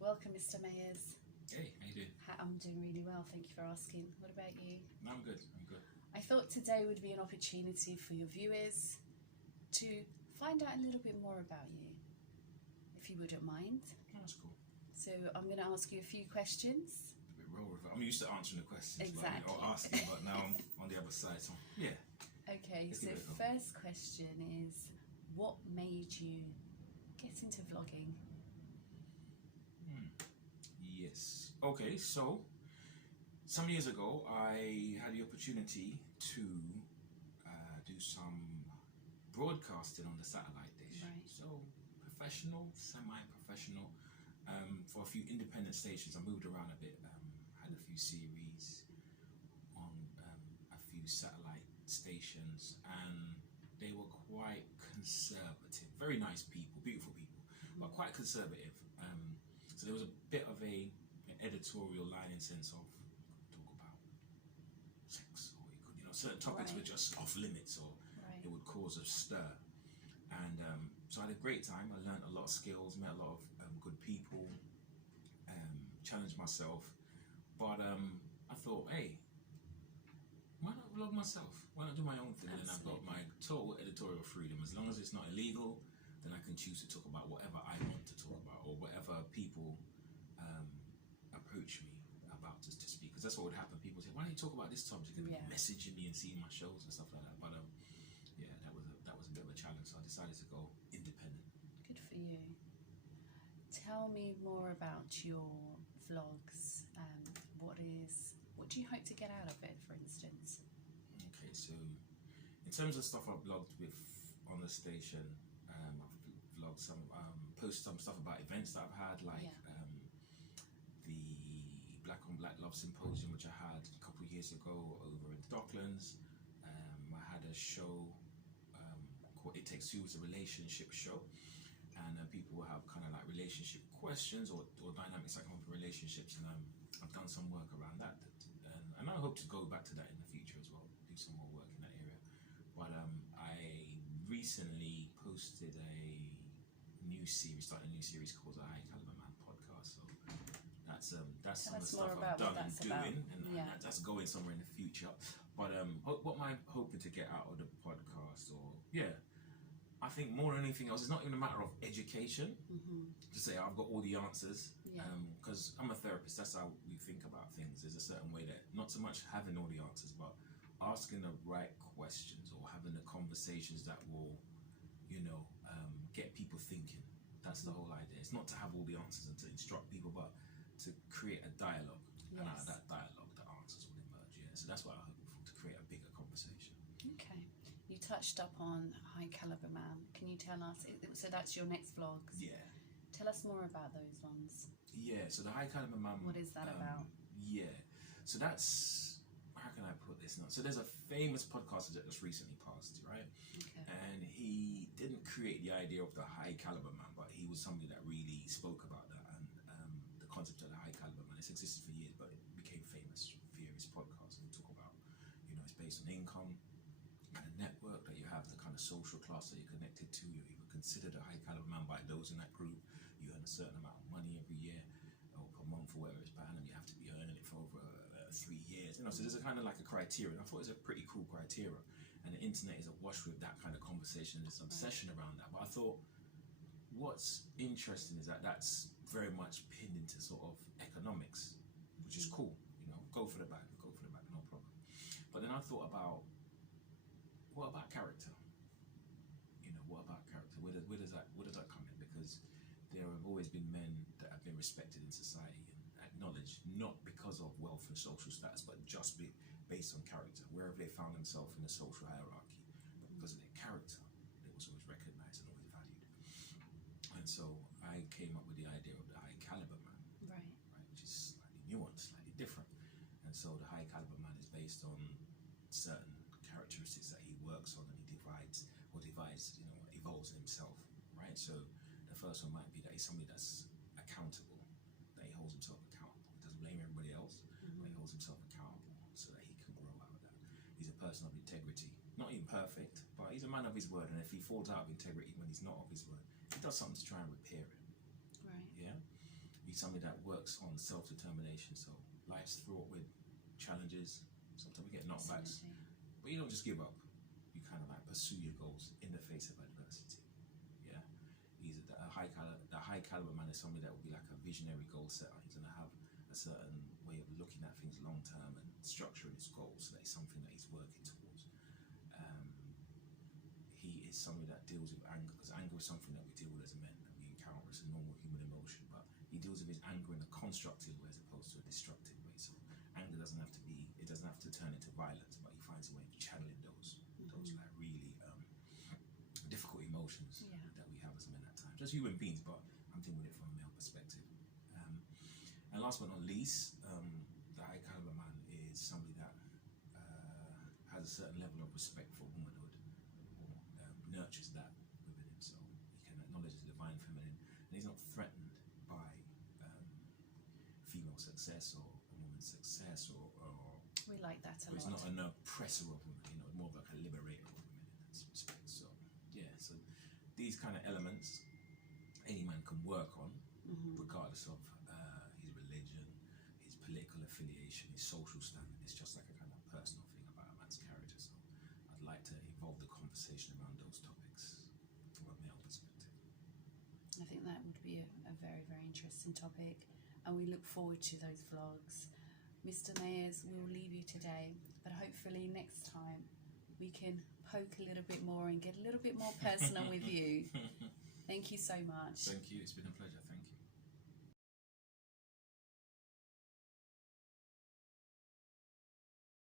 Welcome, Mr. Mayers. Hey, how you doing? I'm doing really well, thank you for asking. What about you? No, I'm good. I thought today would be an opportunity for your viewers to find out a little bit more about you, if you wouldn't mind. No, that's cool. So I'm going to ask you a few questions. A bit roll with it. I'm used to answering the questions, Exactly. or asking, but now I'm on the other side. So yeah. Okay, Let's so give it a go. first question is, what made you get into vlogging? Yes. Okay, so some years ago, I had the opportunity to do some broadcasting on the satellite dish. Right. So professional, semi-professional, for a few independent stations. I moved around a bit. Had a few series on a few satellite stations, and they were quite conservative. Very nice people, beautiful people, but quite conservative. So there was a bit of an editorial line in sense of talk about sex, or you could, certain topics were just off limits, or it would cause a stir. And so I had a great time. I learned a lot of skills, met a lot of good people, challenged myself. But I thought, hey, why not vlog myself? Why not do my own thing? And I've got my total editorial freedom. As long as it's not illegal, then I can choose to talk about whatever I want to talk about, or whatever people approach me about to speak. Because that's what would happen. People say, why don't you talk about this topic? You're going to be messaging me and seeing my shows and stuff like that. But yeah, that was a bit of a challenge. So I decided to go independent. Good for you. Tell me more about your vlogs. What do you hope to get out of it, for instance? Okay, so in terms of stuff I've vlogged with on the station, I've vlogged some, posted some stuff about events that I've had, like the Black on Black Love Symposium, which I had a couple of years ago over in Docklands. I had a show called It Takes Two. It's a relationship show, and people will have kind of like relationship questions or dynamics that come up in relationships, and I've done some work around that, and I hope to go back to that in the future as well, do some more work in that area. But I recently posted started a new series called the High Calibre Man podcast. So that's some of the stuff I've done and doing, and that's going somewhere in the future. But what am I hoping to get out of the podcast? Or I think more than anything else, it's not even a matter of education. To say I've got all the answers, because I'm a therapist. That's how we think about things. There's a certain way that not so much having all the answers, but asking the right questions or having the conversations that will, get people thinking. That's the whole idea. It's not to have all the answers and to instruct people, but to create a dialogue. And out of that dialogue, the answers will emerge. Yeah. So that's what I hope for, to create a bigger conversation. Okay. You touched up on High Calibre Man. Can you tell us? So that's your next vlogs. Yeah. Tell us more about those ones. Yeah. So the High Calibre Man. What is that about? Yeah. So that's, how can I put this now? So there's a famous podcaster that just recently passed, right? Okay. And he didn't create the idea of the High Calibre Man, but he was somebody that really spoke about that, and the concept of the High Calibre Man. It's existed for years, but it became famous via his podcast. And we talk about, it's based on income and a network that you have, the kind of social class that you're connected to. You're either considered a High Calibre Man by those in that group. You earn a certain amount of money every year, or per month, or whatever it's per annum. You have to be earning it for over 3 years. So there's a kind of like a criteria. And I thought it was a pretty cool criteria. And the internet is awash with that kind of conversation, this obsession around that. But I thought, what's interesting is that that's very much pinned into sort of economics, which is cool. Go for the bag, no problem. But then I thought about, what about character? What about character? Where does that come in? Because there have always been men that have been respected in society and acknowledged, not because of wealth and social status, but just based on character, wherever they found themselves in the social hierarchy. But because of their character, they was always recognised and always valued. And so I came up with the idea of the High Calibre Man, right, which is slightly nuanced, slightly different. And so the High Calibre Man is based on certain characteristics that he works on, and he evolves in himself, right? So the first one might be that he's somebody that's accountable, that he holds himself accountable. He doesn't blame everybody else, but he holds himself accountable so that he can grow out of that. He's a person of integrity, not even perfect, but he's a man of his word, and if he falls out of integrity when he's not of his word, he does something to try and repair it. Right. Yeah. be somebody that works on self-determination. So life's fraught with challenges. Sometimes we get knockbacks, but you don't just give up. You kind of like pursue your goals in the face of adversity. Yeah, he's the high caliber man is somebody that will be like a visionary goal setter. He's gonna have a certain way of looking at things long term and structuring his goals, so that it's something that he's working towards. He is somebody that deals with anger, because anger is something that we deal with as men, that we encounter as a normal human emotion, but he deals with his anger in a constructive way as opposed to a destructive way. So anger doesn't have to turn into violence, but he finds a way of channeling those like really difficult emotions that we have as men at times, as human beings, but I'm thinking with it from a male perspective. And last but not least, the high caliber man is somebody that has a certain level of respect for womanhood, or nurtures that within him, so he can acknowledge the divine feminine, and he's not threatened by female success or a woman's success, or we like that a lot. He's not an oppressor of women, more of like a liberator of women in that respect. So yeah, so these kind of elements any man can work on, regardless of his religion, his political affiliation, his social standing. It's just like a kind of personal thing about a man's character. So I'd like to evolve the conversation around those topics from a male perspective. I think that would be a very, very interesting topic, and we look forward to those vlogs. Mr. Mayers, we'll leave you today, but hopefully next time we can poke a little bit more and get a little bit more personal with you. Thank you so much. Thank you. It's been a pleasure.